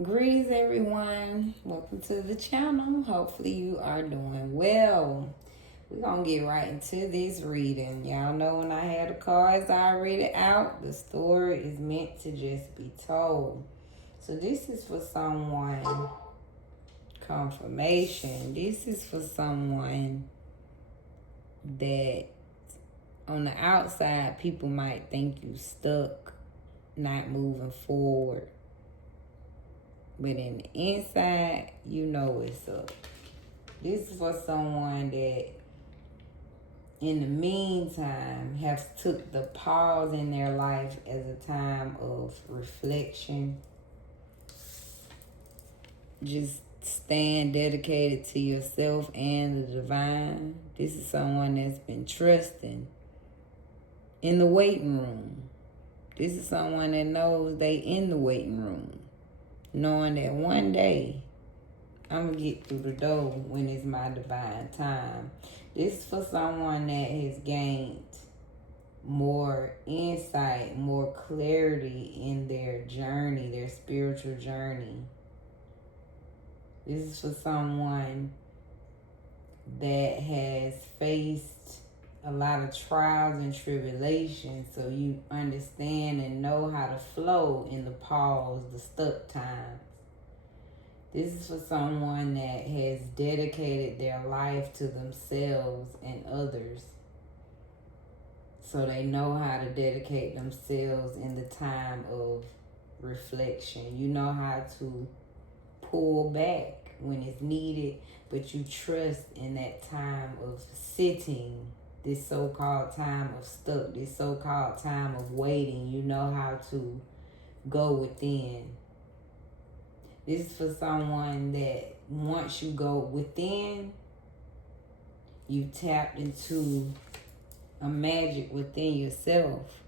Greetings, everyone. Welcome to the channel. Hopefully you are doing well. We're going to get right into this reading. Y'all know when I have the cards, I read it out. The story is meant to just be told. So this is for someone. Confirmation. This is for someone that on the outside, people might think you stuck, not moving forward. But in the inside, you know what's up. This is for someone that, in the meantime, has took the pause in their life as a time of reflection. Just stand dedicated to yourself and the divine. This is someone that's been trusting in the waiting room. This is someone that knows they in the waiting room, knowing that one day I'm going to get through the door when it's my divine time. This is for someone that has gained more insight, more clarity in their journey, their spiritual journey. This is for someone that has faced a lot of trials and tribulations, so you understand and know how to flow in the pause, the stuck times. This is for someone that has dedicated their life to themselves and others, so they know how to dedicate themselves in the time of reflection. You know how to pull back when it's needed, but you trust in that time of sitting, this so-called time of stuck, this so-called time of waiting. You know how to go within. This is for someone that once you go within, you tapped into a magic within yourself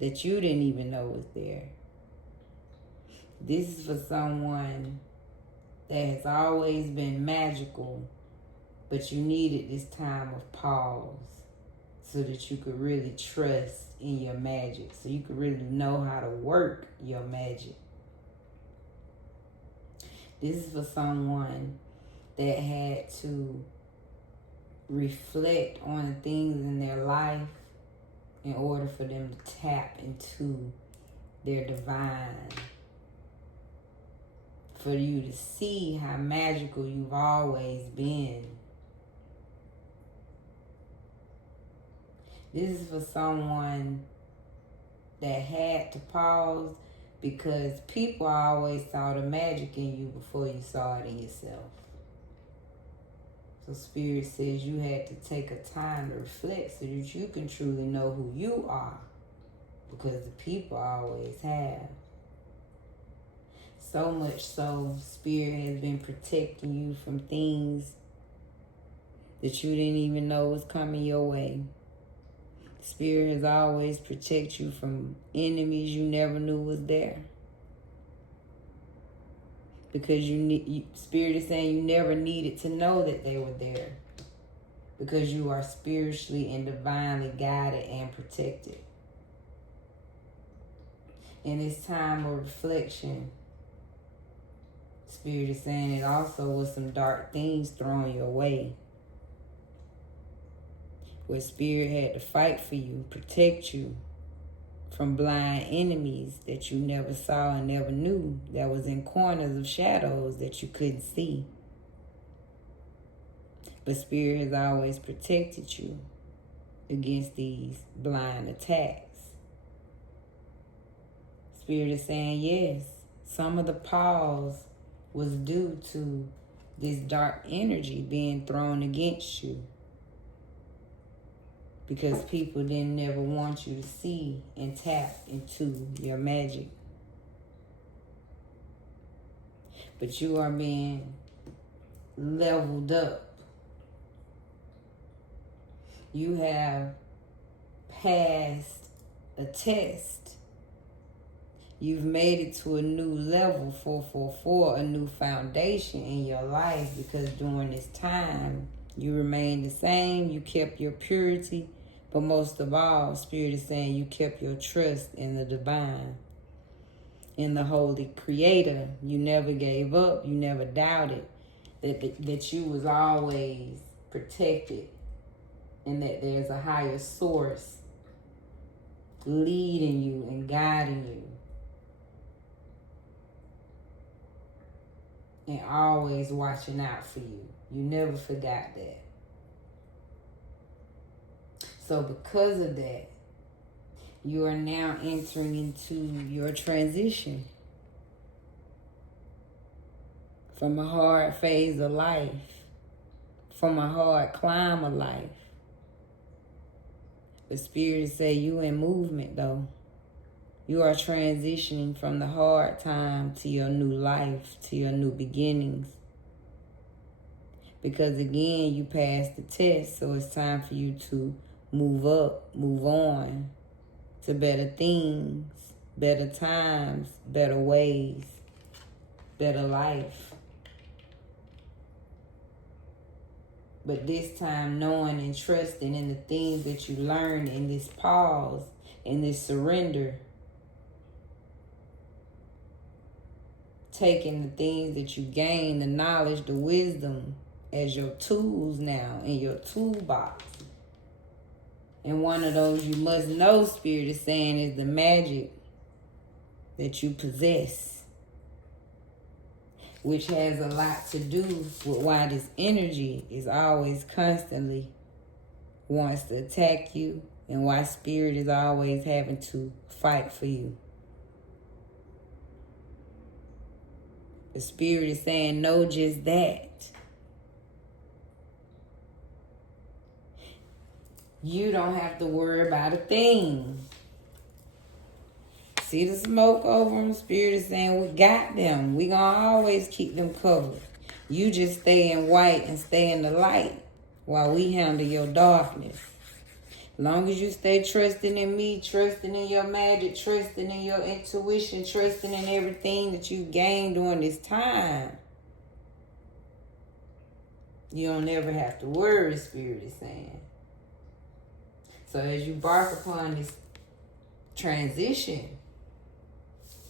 that you didn't even know was there. This is for someone that has always been magical, but you needed this time of pause so that you could really trust in your magic, so you could really know how to work your magic. This is for someone that had to reflect on things in their life in order for them to tap into their divine. For you to see how magical you've always been. This is for someone that had to pause because people always saw the magic in you before you saw it in yourself. So Spirit says you had to take a time to reflect so that you can truly know who you are, because the people always have. So much so, Spirit has been protecting you from things that you didn't even know was coming your way. Spirit has always protected you from enemies you never knew was there. Because Spirit is saying you never needed to know that they were there. Because you are spiritually and divinely guided and protected. In this time of reflection, Spirit is saying it also was some dark things thrown your way, where Spirit had to fight for you, protect you from blind enemies that you never saw and never knew, that was in corners of shadows that you couldn't see. But Spirit has always protected you against these blind attacks. Spirit is saying, yes, some of the pause was due to this dark energy being thrown against you, because people didn't never want you to see and tap into your magic. But you are being leveled up. You have passed a test. You've made it to a new level, 444, a new foundation in your life, because during this time, you remained the same. You kept your purity, but most of all, Spirit is saying you kept your trust in the divine. in the Holy Creator. You never gave up. You never doubted that you was always protected, and that there's a higher source leading you and guiding you, and always watching out for you. You never forgot that. So because of that, you are now entering into your transition from a hard phase of life, from a hard climb of life. The Spirit say you in movement though. You are transitioning from the hard time to your new life, to your new beginnings. Because again, you passed the test, so it's time for you to move up, move on to better things, better times, better ways, better life. But this time knowing and trusting in the things that you learned in this pause, in this surrender. Taking the things that you gain, the knowledge, the wisdom as your tools now in your toolbox. And one of those you must know, Spirit is saying, is the magic that you possess, which has a lot to do with why this energy is always constantly wants to attack you, and why Spirit is always having to fight for you. The Spirit is saying, know just that. You don't have to worry about a thing. See the smoke over them? Spirit is saying, we got them. We gonna always keep them covered. You just stay in white and stay in the light while we handle your darkness. As long as you stay trusting in me, trusting in your magic, trusting in your intuition, trusting in everything that you gained during this time, you don't ever have to worry, Spirit is saying. So as you embark upon this transition,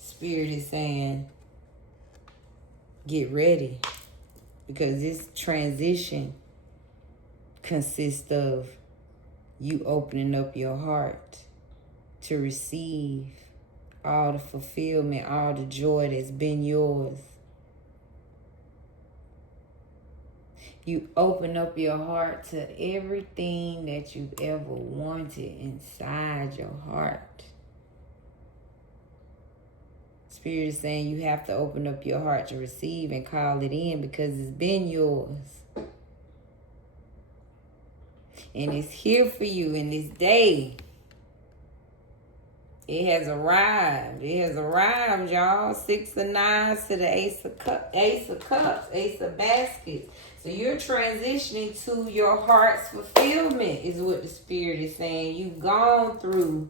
Spirit is saying, get ready. Because this transition consists of you opening up your heart to receive all the fulfillment, all the joy that's been yours. You open up your heart to everything that you've ever wanted inside your heart. Spirit is saying you have to open up your heart to receive and call it in, because it's been yours. And it's here for you in this day. It has arrived. It has arrived, y'all. 6 of Nines to the Ace of Cups, Ace of Baskets. So you're transitioning to your heart's fulfillment is what the Spirit is saying. You've gone through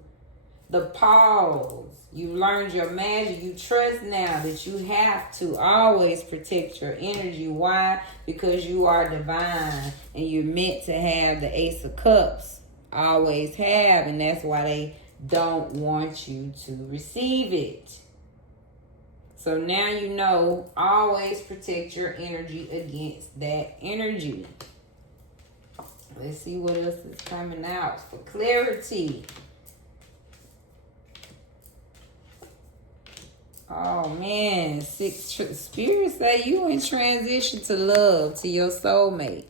the pause. You've learned your magic. You trust now that you have to always protect your energy. Why? Because you are divine and you're meant to have the Ace of Cups. Always have, and that's why they don't want you to receive it. So now you know, always protect your energy against that energy. Let's see what else is coming out for clarity. Oh man, Spirit say you in transition to love, to your soulmate.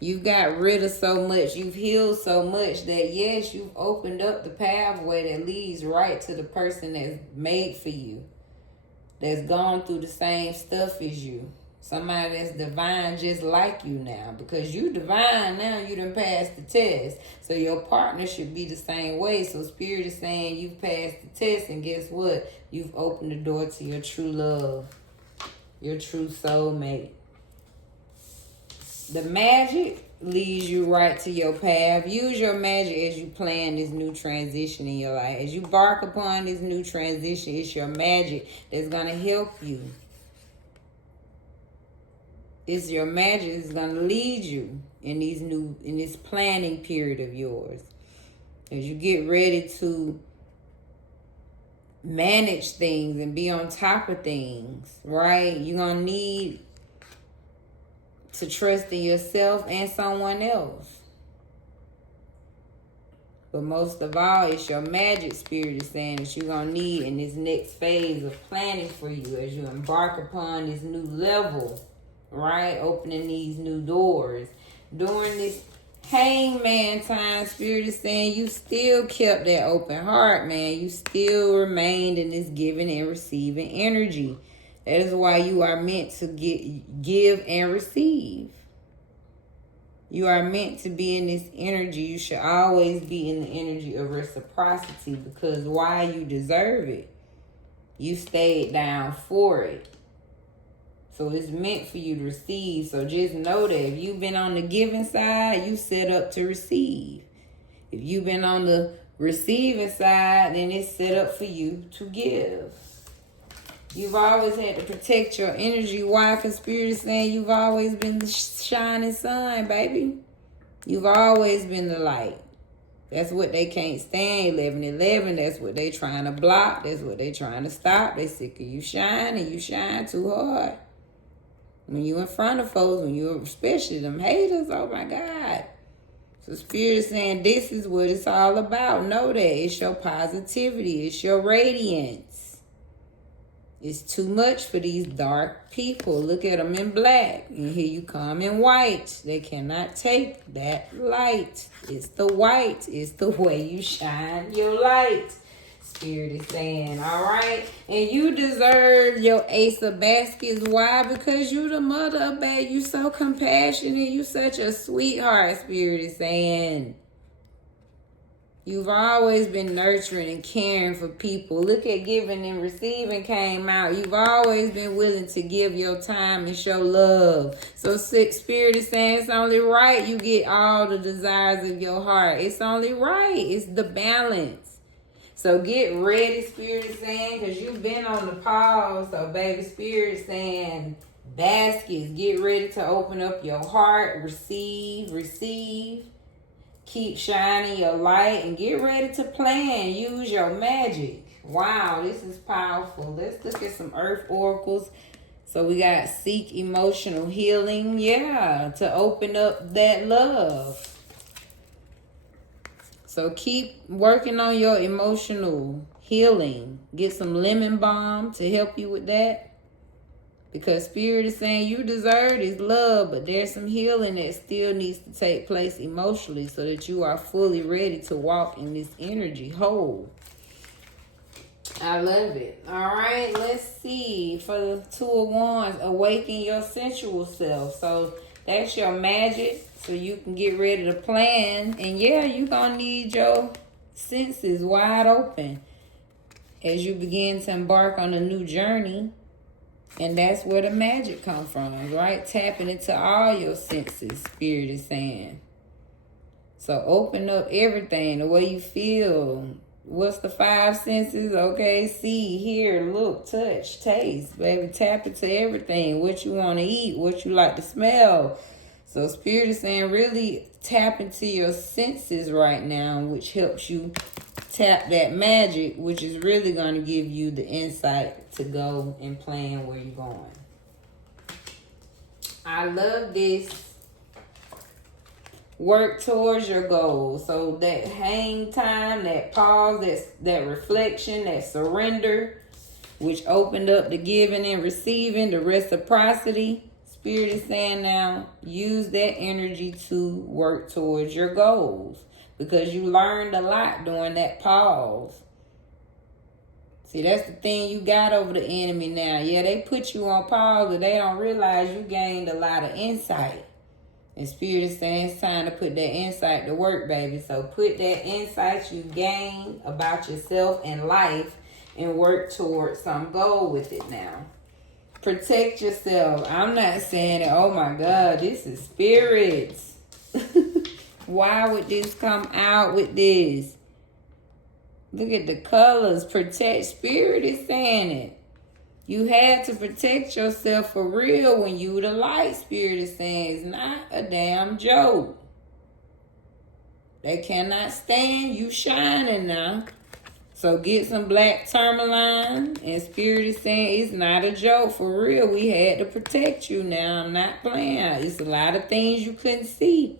You got rid of so much, you've healed so much that yes, you've opened up the pathway that leads right to the person that's made for you, that's gone through the same stuff as you. Somebody that's divine just like you now. Because you divine now, you done passed the test. So your partner should be the same way. So Spirit is saying you've passed the test, and guess what? You've opened the door to your true love, your true soulmate. The magic leads you right to your path. Use your magic as you plan this new transition in your life. As you embark upon this new transition, it's your magic that's going to help you. It's your magic that's going to lead you in this planning period of yours. As you get ready to manage things and be on top of things, right? You're going to need to trust in yourself and someone else. But most of all, it's your magic spirit is saying that you're going to need in this next phase of planning for you as you embark upon this new level, right? Opening these new doors. During this hangman time, spirit is saying you still kept that open heart, man. You still remained in this giving and receiving energy. That is why you are meant to give and receive. You are meant to be in this energy. You should always be in the energy of reciprocity, because why? You deserve it. You stayed down for it. So it's meant for you to receive. So just know that if you've been on the giving side, you set up to receive. If you've been on the receiving side, then it's set up for you to give. You've always had to protect your energy. Why? Because Spirit is saying you've always been the shining sun, baby. You've always been the light. That's what they can't stand. 11-11. That's what they trying to block. That's what they trying to stop. They sick of you shining. You shine too hard. When you in front of folks, when you, especially them haters, oh my God. So Spirit is saying this is what it's all about. Know that. It's your positivity. It's your radiance. It's too much for these dark people. Look at them in black. And here you come in white. They cannot take that light. It's the white. It's the way you shine your light. Spirit is saying, all right? And you deserve your ace of baskets. Why? Because you the mother of babe. You so compassionate. You such a sweetheart, Spirit is saying. You've always been nurturing and caring for people. Look at giving and receiving came out. You've always been willing to give your time and show love. So Spirit is saying it's only right you get all the desires of your heart. It's only right. It's the balance. So get ready, Spirit is saying, because you've been on the pause. So baby, Spirit is saying baskets. Get ready to open up your heart. Receive. Keep shining your light and get ready to plan. Use your magic. Wow, this is powerful. Let's look at some earth oracles. So we got seek emotional healing. Yeah, to open up that love. So keep working on your emotional healing. Get some lemon balm to help you with that. Because Spirit is saying you deserve this love, but there's some healing that still needs to take place emotionally so that you are fully ready to walk in this energy whole. I love it. All right, let's see. For the Two of Wands, awaken your sensual self. So that's your magic, so you can get ready to plan. And yeah, you're going to need your senses wide open as you begin to embark on a new journey. And that's where the magic comes from, right? Tapping into all your senses, Spirit is saying. So open up everything, the way you feel. What's the 5 senses? Okay, see, hear, look, touch, taste. Baby, tap into everything. What you want to eat, what you like to smell. So Spirit is saying really tap into your senses right now, which helps you tap that magic, which is really going to give you the insight to go and plan where you're going. I love this. Work towards your goals. So that hang time, that pause, that reflection, that surrender, which opened up the giving and receiving, the reciprocity. Spirit is saying now, use that energy to work towards your goals. Because you learned a lot during that pause. See, that's the thing you got over the enemy now. Yeah, they put you on pause, but they don't realize you gained a lot of insight. And Spirit is saying it's time to put that insight to work, baby. So put that insight you gained about yourself and life and work towards some goal with it now. Protect yourself. I'm not saying that, oh my God, this is spirits. Why would this come out with this? Look at the colors. Protect. Spirit is saying it. You had to protect yourself for real when you the light. Spirit is saying it's not a damn joke. They cannot stand you shining now. So get some black tourmaline, and Spirit is saying it's not a joke. For real, we had to protect you now. I'm not playing. It's a lot of things you couldn't see.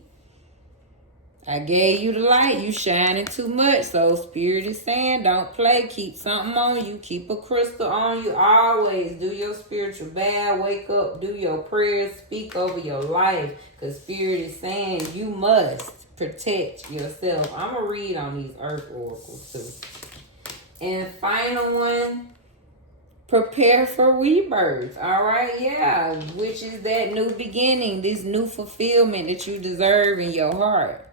I gave you the light. You shining too much. So Spirit is saying don't play. Keep something on you. Keep a crystal on you always. Do your spiritual bath. Wake up. Do your prayers. Speak over your life. Because Spirit is saying you must protect yourself. I'm going to read on these earth oracles too. And final one, prepare for rebirth. All right, yeah, which is that new beginning, this new fulfillment that you deserve in your heart.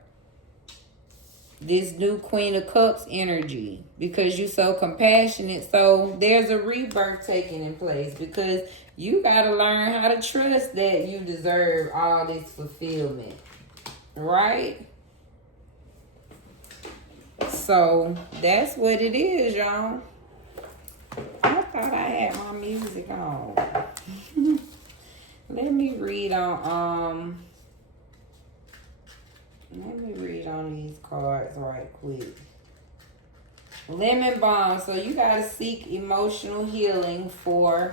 This new Queen of Cups energy, because you're so compassionate. So there's a rebirth taking in place, because you got to learn how to trust that you deserve all this fulfillment, right? So that's what it is, y'all. I thought I had my music on. Let me read on these cards right quick. Lemon balm. So you gotta seek emotional healing for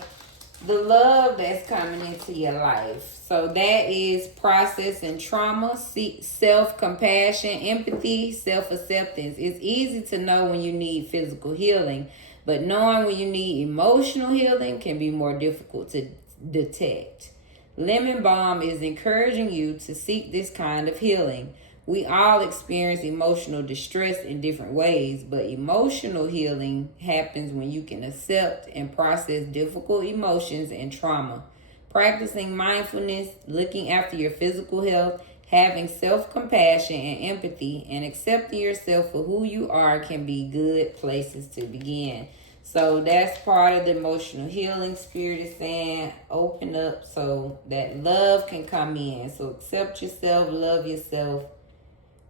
the love that's coming into your life. So that is processing trauma, self-compassion, empathy, self-acceptance. It's easy to know when you need physical healing, but knowing when you need emotional healing can be more difficult to detect. Lemon balm is encouraging you to seek this kind of healing. We all experience emotional distress in different ways, but emotional healing happens when you can accept and process difficult emotions and trauma. Practicing mindfulness, looking after your physical health, having self-compassion and empathy, and accepting yourself for who you are can be good places to begin. So that's part of the emotional healing. Spirit is saying open up so that love can come in. So accept yourself, love yourself,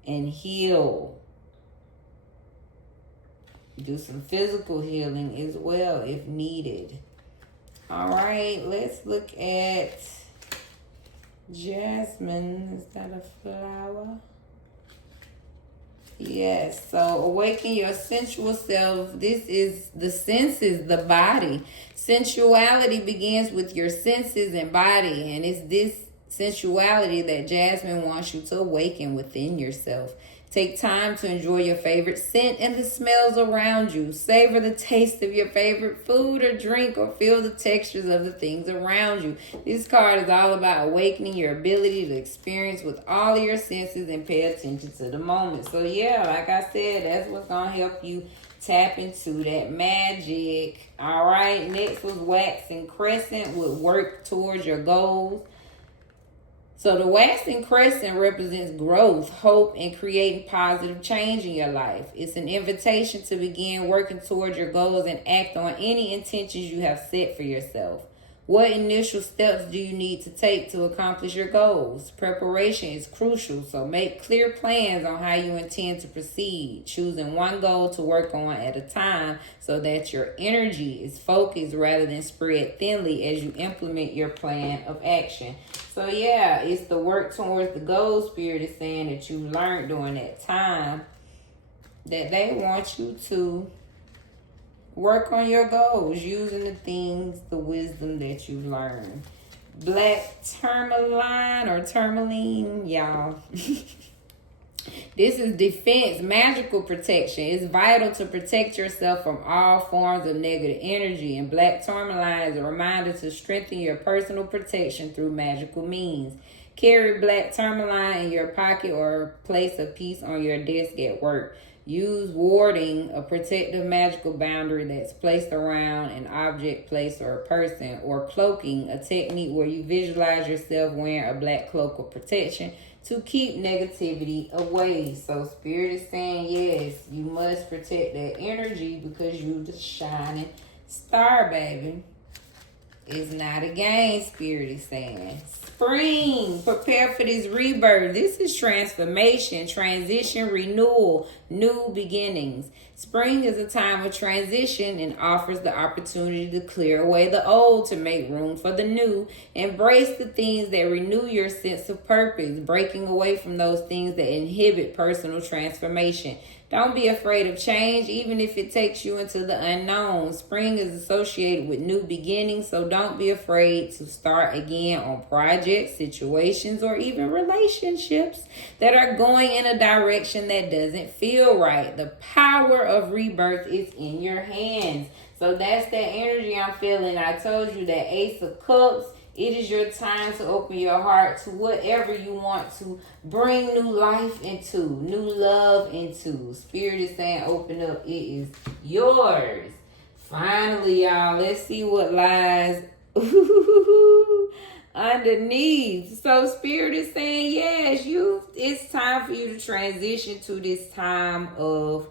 and heal. Do some physical healing as well if needed. All right, let's look at jasmine. Is that a flower? Yes, so awaken your sensual self. This is the senses, the body. Sensuality begins with your senses and body, and it's this sensuality that Jasmine wants you to awaken within yourself. Take time to enjoy your favorite scent and the smells around you. Savor the taste of your favorite food or drink, or feel the textures of the things around you. This card is all about awakening your ability to experience with all of your senses and pay attention to the moment. So yeah, like I said, that's what's going to help you tap into that magic. All right, next was waxing crescent, would work towards your goals. So the waxing crescent represents growth, hope, and creating positive change in your life. It's an invitation to begin working towards your goals and act on any intentions you have set for yourself. What initial steps do you need to take to accomplish your goals? Preparation is crucial, so make clear plans on how you intend to proceed, choosing one goal to work on at a time so that your energy is focused rather than spread thinly as you implement your plan of action. So yeah, it's the work towards the goal. Spirit is saying that you learned during that time that they want you to work on your goals using the things, the wisdom that you learned. Black tourmaline or tourmaline, y'all. This is defense, magical protection. It's vital to protect yourself from all forms of negative energy. And black tourmaline is a reminder to strengthen your personal protection through magical means. Carry black tourmaline in your pocket or place a piece on your desk at work. Use warding, a protective magical boundary that's placed around an object, place, or a person, or cloaking, a technique where you visualize yourself wearing a black cloak of protection to keep negativity away. So Spirit is saying, yes, you must protect that energy because you the shining star, baby. It's not a game, Spirit is saying. Spring, prepare for this rebirth. This is transformation, transition, renewal, new beginnings. Spring is a time of transition and offers the opportunity to clear away the old to make room for the new. Embrace the things that renew your sense of purpose, breaking away from those things that inhibit personal transformation. Don't be afraid of change, even if it takes you into the unknown. Spring is associated with new beginnings, so don't be afraid to start again on projects, situations, or even relationships that are going in a direction that doesn't feel right. The power of rebirth is in your hands. So that's that energy I'm feeling. I told you that Ace of Cups. It is your time to open your heart to whatever you want to bring new life into, new love into. Spirit is saying open up. It is yours. Finally, y'all, let's see what lies underneath. So Spirit is saying, yes, it's time for you to transition to this time of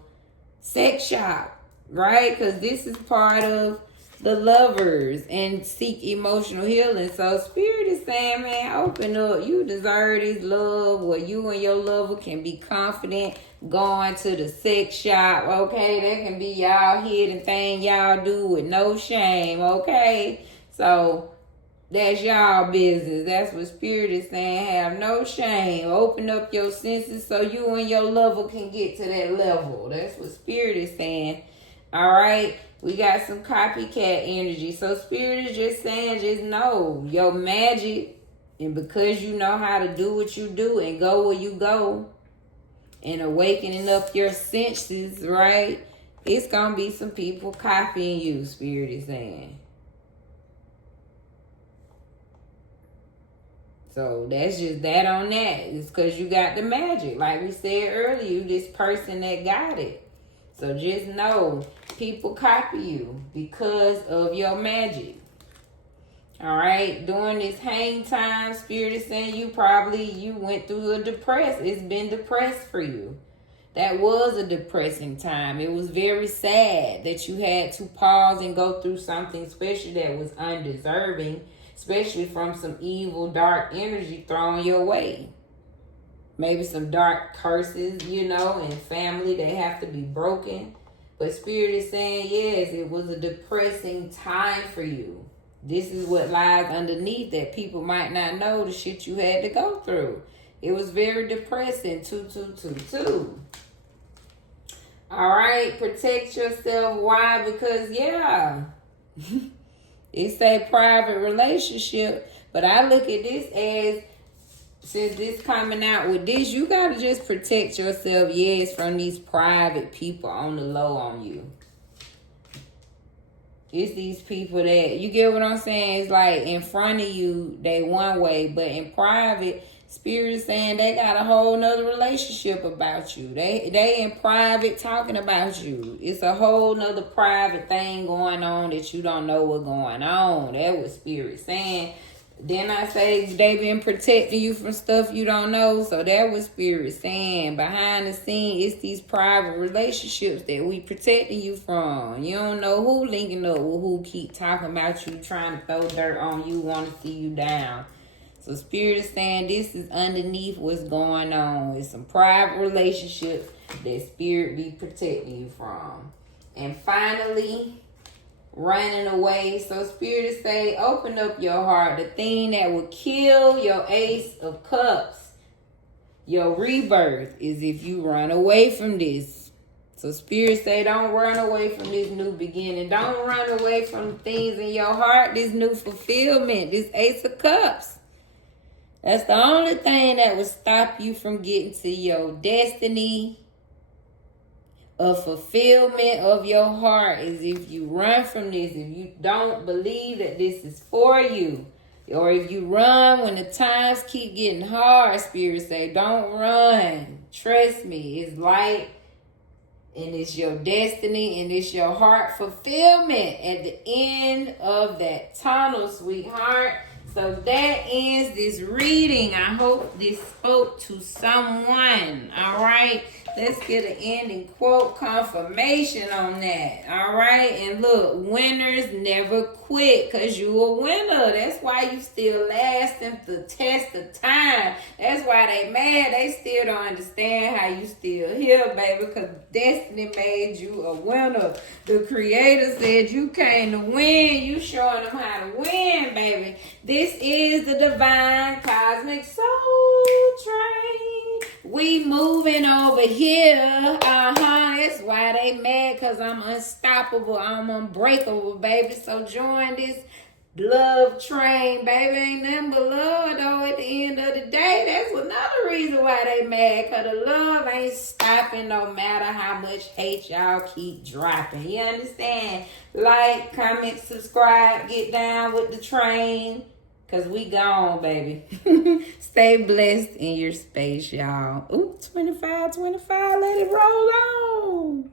sex shop, right? Because this is part of the lovers and seek emotional healing. So Spirit is saying, man, open up. You deserve this love where you and your lover can be confident going to the sex shop, okay? That can be y'all hidden thing y'all do with no shame, okay? So that's y'all business. That's what Spirit is saying. Have no shame. Open up your senses so you and your lover can get to that level. That's what Spirit is saying. All right? We got some copycat energy. So Spirit is just saying, just know your magic. And because you know how to do what you do and go where you go and awakening up your senses, right? It's going to be some people copying you, Spirit is saying. So that's just that on that. It's because you got the magic. Like we said earlier, you this person that got it. So just know, people copy you because of your magic. All right. During this hang time, Spirit is saying you went through it's been depressed for you. That was a depressing time. It was very sad that you had to pause and go through something, especially that was undeserving, especially from some evil, dark energy thrown your way. Maybe some dark curses, and family that have to be broken. But Spirit is saying, yes, it was a depressing time for you. This is what lies underneath that people might not know, the shit you had to go through. It was very depressing. 2222. All right, protect yourself. Why? Because, it's a private relationship. But I look at this as, since this coming out with this, you got to just protect yourself, yes, from these private people on the low on you. It's these people that, you get what I'm saying? It's like in front of you, they one way, but in private, Spirit is saying they got a whole nother relationship about you. They in private talking about you. It's a whole nother private thing going on that you don't know what's going on. That was Spirit saying. Then I say they been protecting you from stuff you don't know. So that was Spirit saying. Behind the scene, it's these private relationships that we protecting you from. You don't know who linking up with who, keep talking about you, trying to throw dirt on you, want to see you down. So Spirit is saying this is underneath what's going on. It's some private relationships that Spirit be protecting you from. And finally, running away. So Spirit is saying, open up your heart. The thing that will kill your Ace of Cups, your rebirth, is if you run away from this. So Spirit say, don't run away from this new beginning. Don't run away from things in your heart, this new fulfillment, this Ace of Cups. That's the only thing that will stop you from getting to your destiny. A fulfillment of your heart is if you run from this, if you don't believe that this is for you, or if you run when the times keep getting hard. Spirit say, don't run. Trust me, it's light and it's your destiny and it's your heart fulfillment at the end of that tunnel, sweetheart. So that ends this reading. I hope this spoke to someone. All right. Let's get an ending quote confirmation on that. All right. And look, winners never quit because you a winner. That's why you still lasting the test of time. That's why they mad. They still don't understand how you still here, baby, because destiny made you a winner. The Creator said you came to win. You showing them how to win, baby. This is the Divine Cosmic Soul Train. We moving over here. That's why they mad, because I'm unstoppable. I'm unbreakable, baby. So join this love train, baby. Ain't nothing but love, though, at the end of the day. That's another reason why they mad, because the love ain't stopping no matter how much hate y'all keep dropping. You understand? Like, comment, subscribe, get down with the train, because we gone, baby. Stay blessed in your space, y'all. Ooh, 25, let it roll on.